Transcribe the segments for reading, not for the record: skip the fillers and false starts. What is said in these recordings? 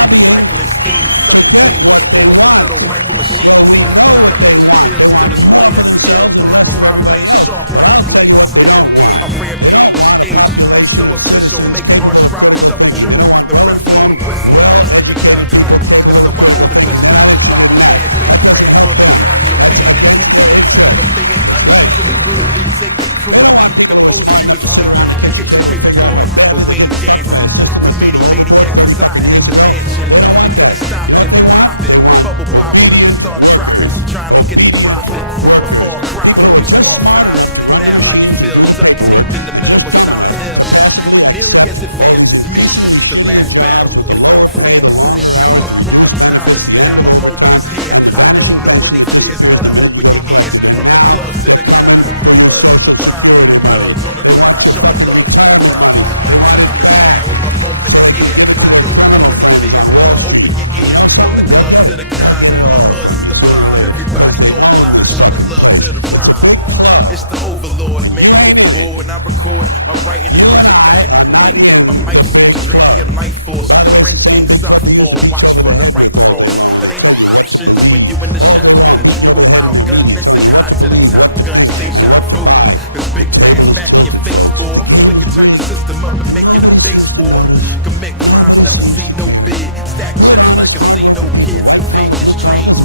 favorite cycling schemes. Sudden dreams, scores of little micro machines. Without a major deal, still display that skill. My rhyme remains sharp like a blade of steel. I'm rampage stage, I'm so official. Making harsh rivals double dribble. The ref blow the whistle, it's like a duck hunt. And so I hold a pistol. Bomb a man, big brand, with the contraband in 10 states. But being unusually rudely, take the cruelty, compose beautifully. Now get your paper, boy, but we ain't dancing. Too many maniac residing in the mansion. You can't stop it if you pop it. Bubble bobble and you start dropping. Trying to get the profit. A far cry from you small fries. Now how you feel? Duct taped in the middle of Silent Hill. You ain't nearly as advanced as me. This is the last battle. You found fantasy. Come on, my time is now. My moment is here. I don't know any fears. Better open your ears. From the clubs to the cons. My buzz is the bomb. Leave the thugs on the grind. Showing love to the crowd. My time is now. My moment is here. I don't know any fears. Better open your ears. From the clubs to the cons. My buzz is the bomb. Everybody online. Showing love to the rhyme. It's the overlord, man, overboard. And I record my writing is picture guiding. Lightning, my mic source, draining your life force. Ring King Southpaw, watch for the right cross. There ain't no options when you in the shotgun. You a wild gun, missing high to the top gun. Deja vu, cause big brands back in your face, boy. We can turn the system up and make it a base war. Commit crimes, never see no bid. Stack chips like casino kids and Vegas dreams.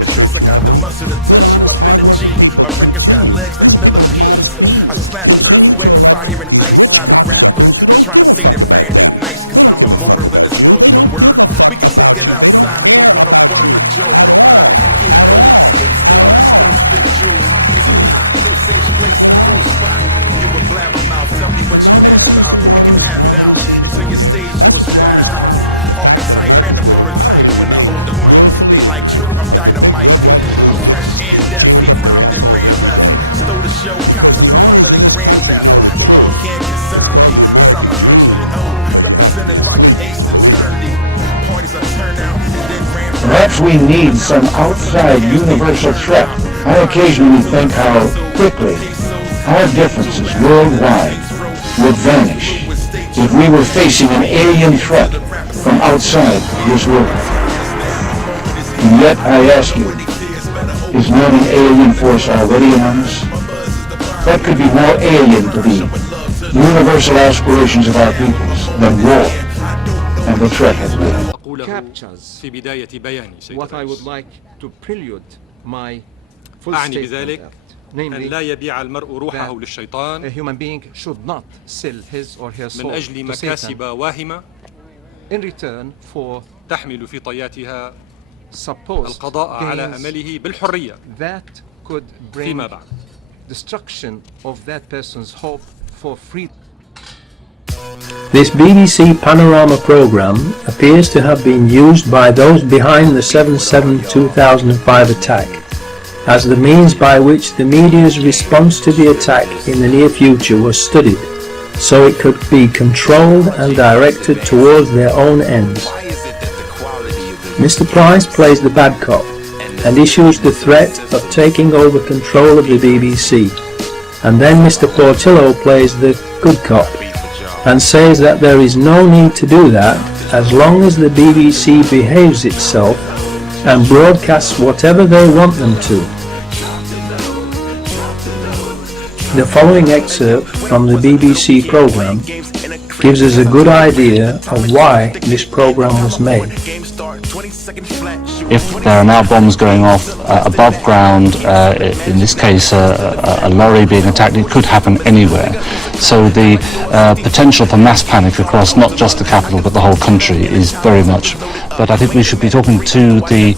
It's just I got the muscle to touch you. I've been a G. My records got legs like millipedes. I slap earth, wind, fire, and ice out of rappers. I'm trying to stay there frantic nice, cause I'm immortal in this world of the word. We can take it outside and go one-on-one like Joe and Bird. Kid cool, I skip school and still spit jewels. Too hot, no safe place, a cool spot. You a blabbermouth, tell me what you mad about. We can have it out until your stage to a splatter house. Archetype and a prototype when I hold the mic. They like true, I'm dynamite. I'm fresh and deaf, he rhymed and ran left. Stole the show, cops is calling it grand theft. The law can't concern me, cause I'm 100 represented by an ace attorney. Parties I turn out and then ran. Perhaps we need some outside universal threat. I occasionally think how quickly our differences worldwide would vanish if we were facing an alien threat from outside this world. And yet I ask you, is not an alien force already among us? What could be more alien to the universal aspirations of our peoples than war and the threat of war? Captures what I would like to prelude my full statement at, namely that a human being should not sell his or her soul to Satan in return for تحمل في طياتها supposed القضاء على أمله بالحرية that could bring فيما بعد. destruction of that person's hope for freedom. This BBC Panorama programme appears to have been used by those behind the 7/7/2005 attack as the means by which the media's response to the attack in the near future was studied, so it could be controlled and directed towards their own ends. Mr. Price plays the bad cop and issues the threat of taking over control of the BBC, and then Mr. Portillo plays the good cop and says that there is no need to do that as long as the BBC behaves itself and broadcasts whatever they want them to. The following excerpt from the BBC programme gives us a good idea of why this programme was made. If there are now bombs going off above ground, in this case a lorry being attacked, it could happen anywhere. So the potential for mass panic across not just the capital but the whole country is very much. But I think we should be talking to the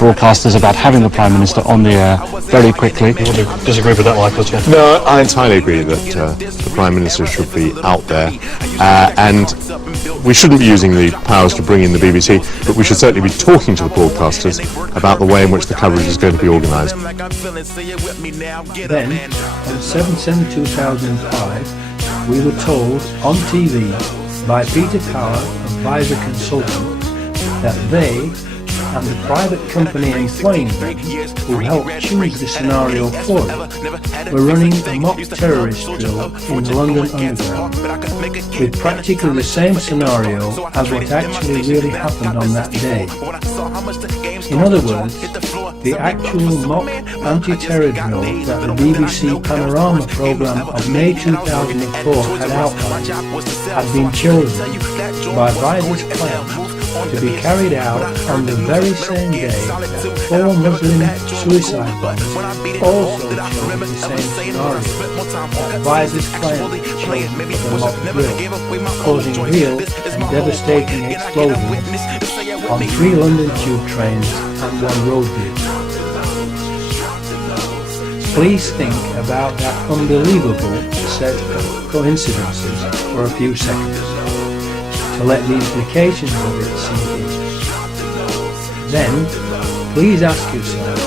broadcasters about having the Prime Minister on the air very quickly. You want to disagree with that, Michael? No, I entirely agree that the Prime Minister should be out there, and we shouldn't be using the powers to bring in the BBC, but we should certainly be talking to the broadcasters about the way in which the coverage is going to be organised. Then, on 7/7/2005, we were told on TV by Peter Power, Advisor Consultant, that they and the private company employing them, who helped choose the scenario for it, were running a mock terrorist drill in the London Underground, with practically the same scenario as what actually really happened on that day. In other words, the actual mock anti-terror drill that the BBC Panorama programme of May 2004 had outlined had been chosen by Biden's plan to be carried out on the very same day that 4 Muslim suicide bombers also chose the same scenario that Biden's client chose for the mock drill, causing real and devastating explosions on 3 London tube trains and 1 road bridge. Please think about that unbelievable set of coincidences for a few seconds, to let the implications of it sink in. Then, please ask yourself,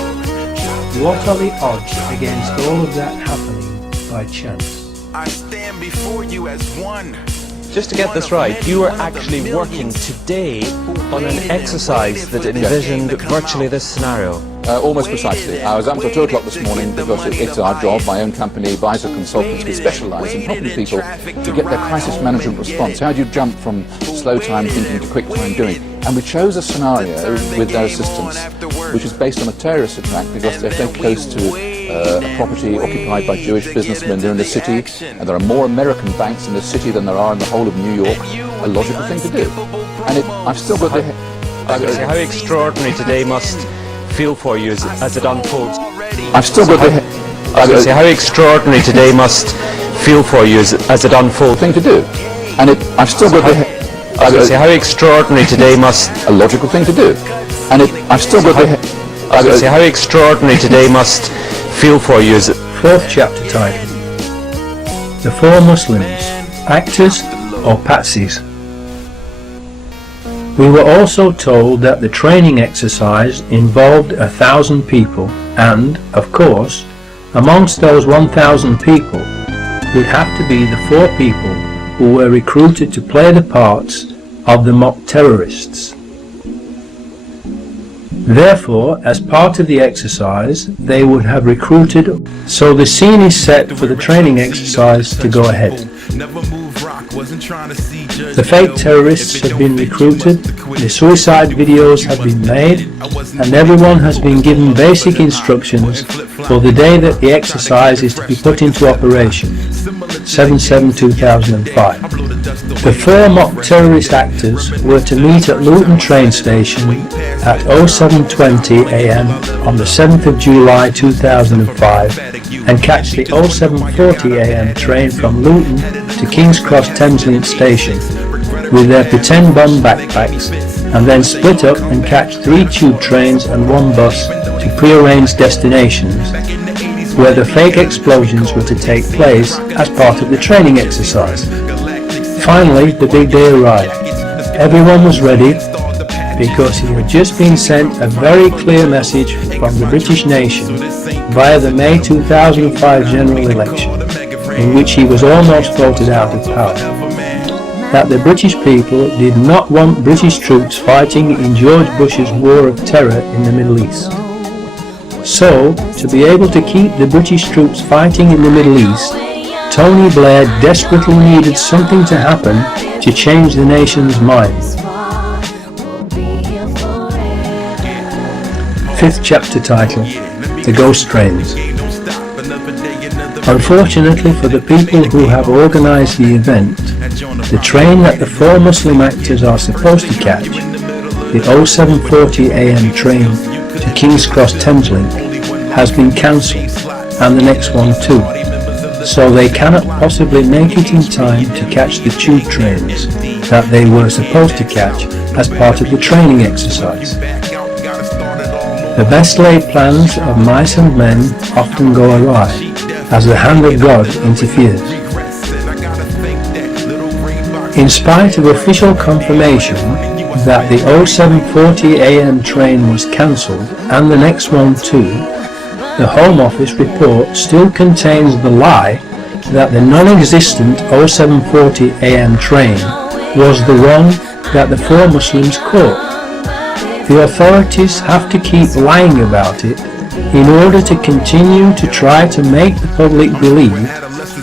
what are the odds against all of that happening by chance? I stand before you as one. Just to get this right, you were actually working today on an exercise that envisioned virtually this scenario. Almost precisely. I was up until 2 o'clock this morning because it's our job. My own company, Advisor Consultants, we specialise in helping people to get their crisis management response. How do you jump from slow time thinking to quick time doing? And we chose a scenario with their assistance, which is based on a terrorist attack because they're very close to a property occupied by Jewish businessmen. They're in the city, and there are more American banks in the city than there are in the whole of New York. A logical thing to do. And I've still got the... How extraordinary today must feel for you as it unfolds. I've still got the... How extraordinary today must feel for you as it unfolds. Thing to do. And I've still got the... How extraordinary today must... A logical thing to do. And I've still got the... How extraordinary today must feel for you as... 4th chapter title, The 4 Muslims, Actors or Patsies? We were also told that the training exercise involved 1,000 people and, of course, amongst those 1,000 people would have to be the 4 people who were recruited to play the parts of the mock terrorists. Therefore, as part of the exercise, they would have recruited, so the scene is set for the training exercise to go ahead. The fake terrorists have been recruited, the suicide videos have been made, and everyone has been given basic instructions for the day that the exercise is to be put into operation, 7/7/2005. The 4 mock terrorist actors were to meet at Luton train station at 07:20 a.m. on the 7th of July 2005 and catch the 07:40 a.m. train from Luton to King's Cross Thameslink station with their pretend bomb backpacks, and then split up and catch 3 tube trains and 1 bus to pre-arranged destinations where the fake explosions were to take place as part of the training exercise. Finally, the big day arrived. Everyone was ready because it had just been sent a very clear message from the British nation via the May 2005 general election, in which he was almost voted out of power, that the British people did not want British troops fighting in George Bush's war of terror in the Middle East. So, to be able to keep the British troops fighting in the Middle East, Tony Blair desperately needed something to happen to change the nation's mind. 5th chapter title, The Ghost Trains. Unfortunately for the people who have organised the event, the train that the 4 Muslim actors are supposed to catch, the 07:40 a.m. train to King's Cross Thameslink, has been cancelled, and the next one too, so they cannot possibly make it in time to catch the tube trains that they were supposed to catch as part of the training exercise. The best laid plans of mice and men often go awry as the hand of God interferes. In spite of official confirmation that the 07:40 a.m. train was cancelled and the next one too, the Home Office report still contains the lie that the non-existent 07:40 a.m. train was the one that the 4 Muslims caught. the authorities have to keep lying about it in order to continue to try to make the public believe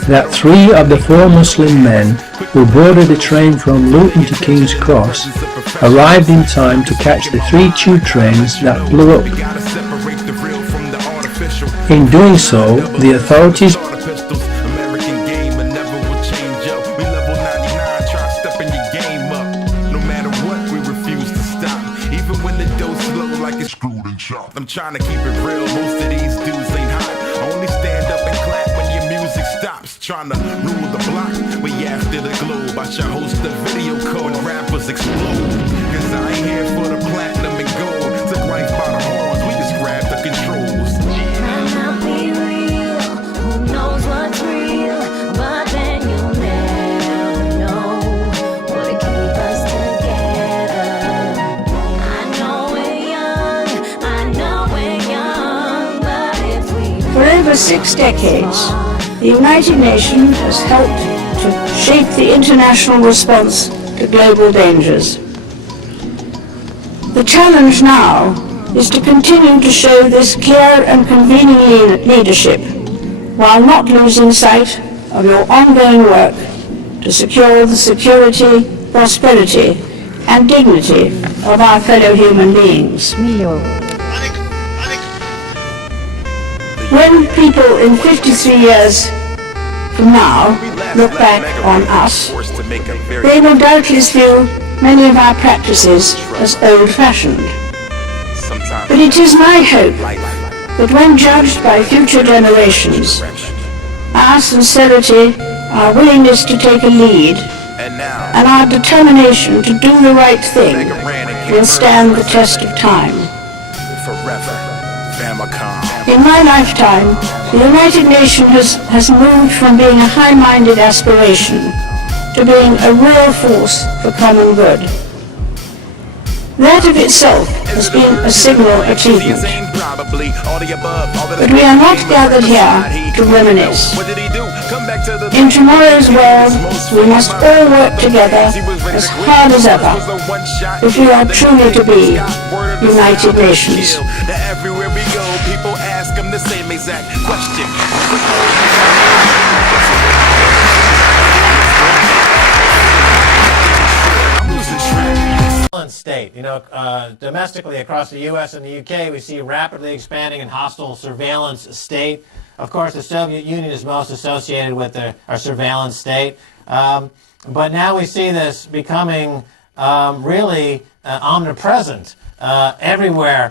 that 3 of the 4 Muslim men who boarded a train from Luton to King's Cross arrived in time to catch the 3 tube trains that blew up. In doing so, the authorities I'm trying to keep it real, most of these dudes ain't hot. I only stand up and clap when your music stops. Trying to rule the block, we after the globe. I shall host a video code and rappers explode. Cause I ain't here for the platinum and gold. Took life by the horns, we just grabbed the controls. For over 6 decades, the United Nations has helped to shape the international response to global dangers. The challenge now is to continue to show this clear and convening leadership while not losing sight of your ongoing work to secure the security, prosperity, and dignity of our fellow human beings. When people in 53 years from now look back on us, they will doubtless view many of our practices as old-fashioned. But it is my hope that when judged by future generations, our sincerity, our willingness to take a lead, and our determination to do the right thing will stand the test of time. In my lifetime, the United Nations has moved from being a high-minded aspiration to being a real force for common good. That of itself has been a signal achievement. But we are not gathered here to reminisce. In tomorrow's world, we must all work together as hard as ever if we are truly to be United Nations. Everywhere we go, people ask them the same exact question. State. You know, domestically across the U.S. and the U.K., we see rapidly expanding and hostile surveillance state. Of course, the Soviet Union is most associated with our surveillance state. But now we see this becoming really omnipresent everywhere.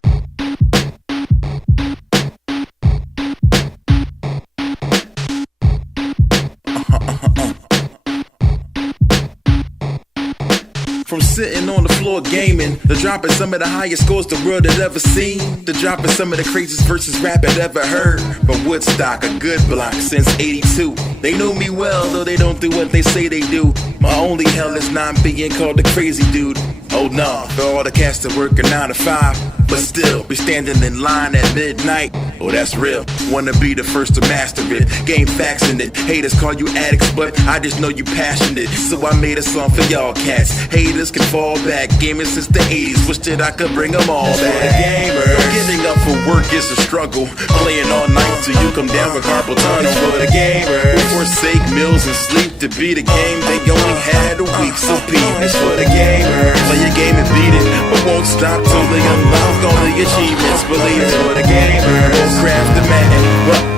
From sitting on the floor gaming, to dropping some of the highest scores the world had ever seen, to dropping some of the craziest verses rap had ever heard. From Woodstock, a good block since '82. They know me well, though they don't do what they say they do. My only hell is not being called the crazy dude. Oh nah, for all the cats that work a 9 to 5, but still be standing in line at midnight. Oh, that's real. Wanna be the first to master it, gain facts in it. Haters call you addicts, but I just know you passionate. So I made a song for y'all cats. Haters can fall back, gaming since the 80s. Wish that I could bring them all back. Gamers, getting up for work is a struggle. Playing all night till you come down with carpal tunnel. For the gamers who forsake meals and sleep to beat a game they only had a week. So peace for the gamers. Play your game and beat it, but won't stop till they unlock all the achievements. Believe it for the gamers. Won't craft the man,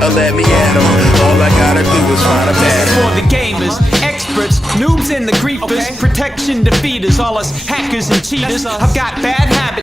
but let me at them. All I gotta do is find a pattern. For the gamers, experts, noobs and the creepers, protection defeaters, all us hackers and cheaters. I've got bad habits.